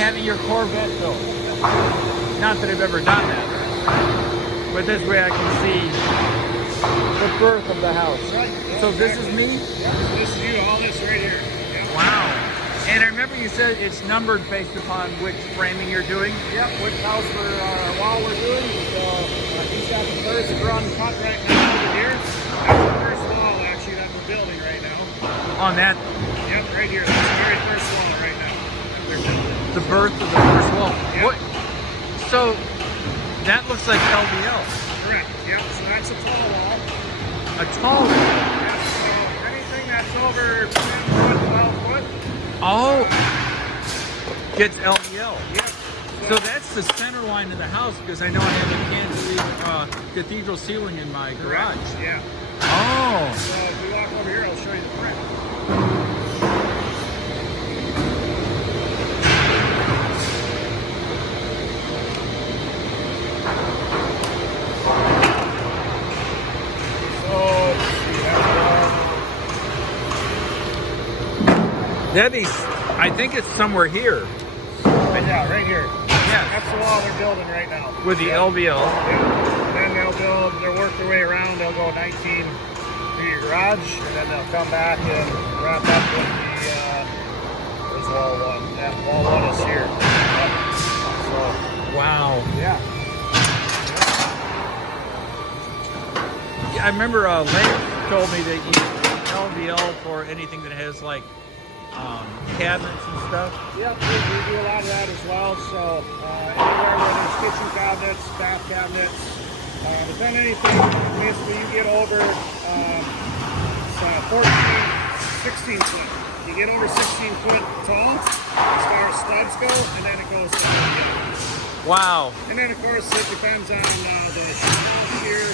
having your Corvette built. Not that I've ever done that, but this way I can see the birth of the house. Right. Yeah, so exactly. This is me? Yep, this is you, all this right here. Yep. Wow. And I remember you said it's numbered based upon which framing you're doing? Yep, which house wall we're doing. So he's got the first run cut right now over here. That's the first wall actually that we're building right now. On that? Yep, right here. That's the very first wall right now that they're building. The birth of the first wall. Yep. What? So that looks like LVL. Correct. Yep. So that's a tall wall. A tall wall. Yep. So anything that's over 10 foot, 12 foot. Oh, gets LVL. Yep. So that's the center line of the house because I know I have a cantilever cathedral ceiling in my garage. Correct. Yeah. Oh. So if we walk over here, I'll show you the print. That'd be, I think it's somewhere here. Yeah, right here. Yeah. That's the wall they're building right now. With the LVL. Yeah. Then they'll work their way around. They'll go 19 to your garage, and then they'll come back and wrap up with there's wall one. Yeah, wall one is here. So, Wow. yeah. Yeah, I remember Lane told me that you use LVL for anything that has like cabinets and stuff. Yep, we do a lot of that as well. So anywhere where there's kitchen cabinets, bath cabinets, but then anything, basically you get over 16 foot. You get over 16 foot tall as far as studs go, and then it goes to LVL. Wow. And then of course it depends on the shear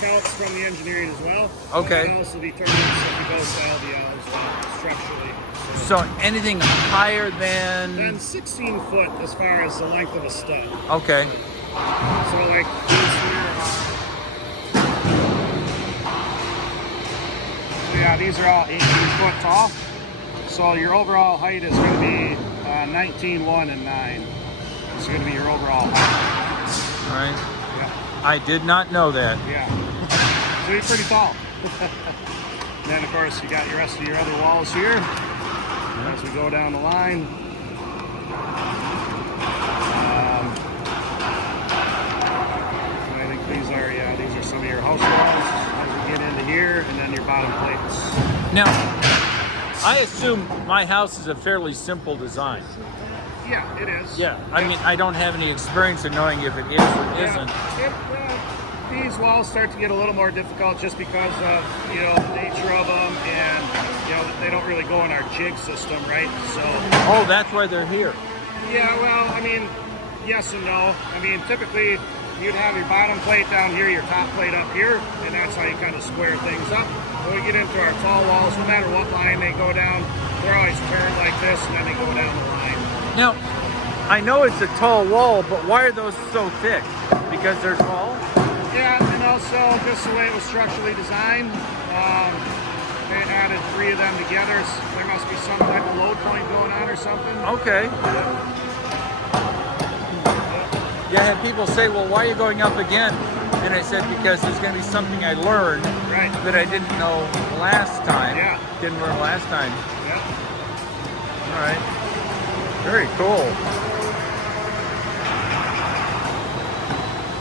counts from the engineering as well. Okay. And also determines if it goes to LVL as well, structurally. So anything higher than... Then 16 foot as far as the length of a stud. Okay. So like these here yeah, these are all 18 foot tall. So your overall height is going to be 19, 1, and 9. It's going to be your overall height. All right. Yeah. I did not know that. Yeah. So you're pretty tall. And then of course you got your rest of your other walls here. As we go down the line. I think these are some of your house walls as we get into here, and then your bottom plates. Now, I assume my house is a fairly simple design. Yeah, it is. Yeah, I mean, I don't have any experience in knowing if it is or isn't. These walls start to get a little more difficult just because of the nature of them, and they don't really go in our jig system, right? So. Oh, that's why they're here. Yeah, well, I mean, yes and no. I mean, typically you'd have your bottom plate down here, your top plate up here, and that's how you kind of square things up. When we get into our tall walls, no matter what line they go down, they're always turned like this, and then they go down the line. Now, I know it's a tall wall, but why are those so thick? Because they're tall? Yeah, and also just the way it was structurally designed, they added 3 of them together. So there must be some type of load point going on or something. Okay. Yeah, I had people say, well, why are you going up again? And I said, because there's going to be something I learned that I didn't know last time. Yeah. Didn't learn last time. Yeah. All right. Very cool.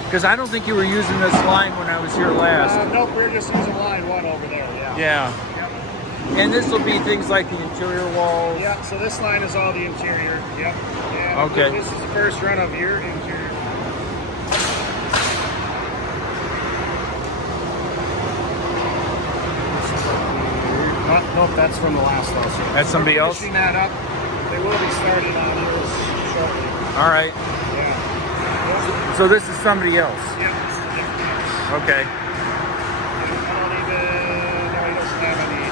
Because I don't think you were using this line when I was here last. Nope, we're just using line 1 over there, yeah. Yeah. Yep. And this will be things like the interior walls. Yeah, so this line is all the interior, yep. And Okay. This is the first run of your interior. Nope, that's from the last house. That's somebody else? Finishing that up. They will be started on yours shortly. All right. Yeah. So this is somebody else. Yeah. Okay. I don't even. No, he doesn't have any.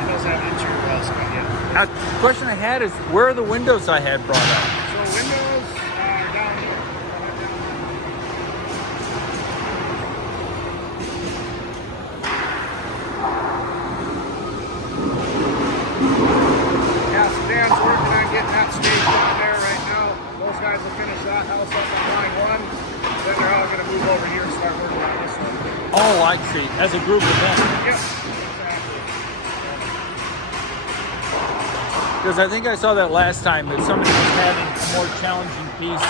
He doesn't have interior walls yet. Now, the question I had is, where are the windows I had brought up? So windows are down here. Yeah, so Dan's working on getting that stage down there. that house up on line 1, then they're all going to move over here and start working on this one. Oh, I see. As a group event. Yep, exactly. Because I think I saw that last time that somebody was having a more challenging piece.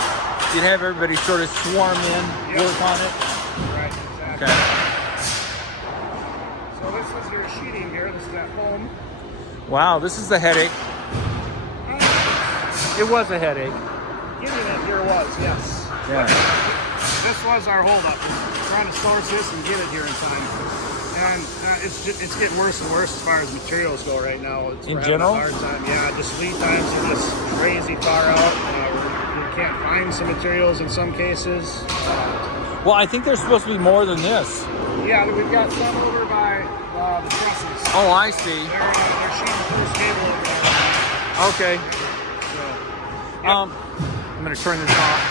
You'd have everybody sort of swarm in, work on it. Right, exactly. Okay. So this is your sheeting here. This is at home. Wow, this is the headache. It was a headache. Getting it here was, yes. Yeah. This was our holdup, trying to source this and get it here in time. And it's getting worse and worse as far as materials go right now. In general? We're having a hard time. Yeah, just lead times are just crazy far out. We can't find some materials in some cases. Well, I think there's supposed to be more than this. Yeah, we've got some over by the trusses. Oh, I see. They're sheeting first cable over there. Okay. So, I'm going to turn this off.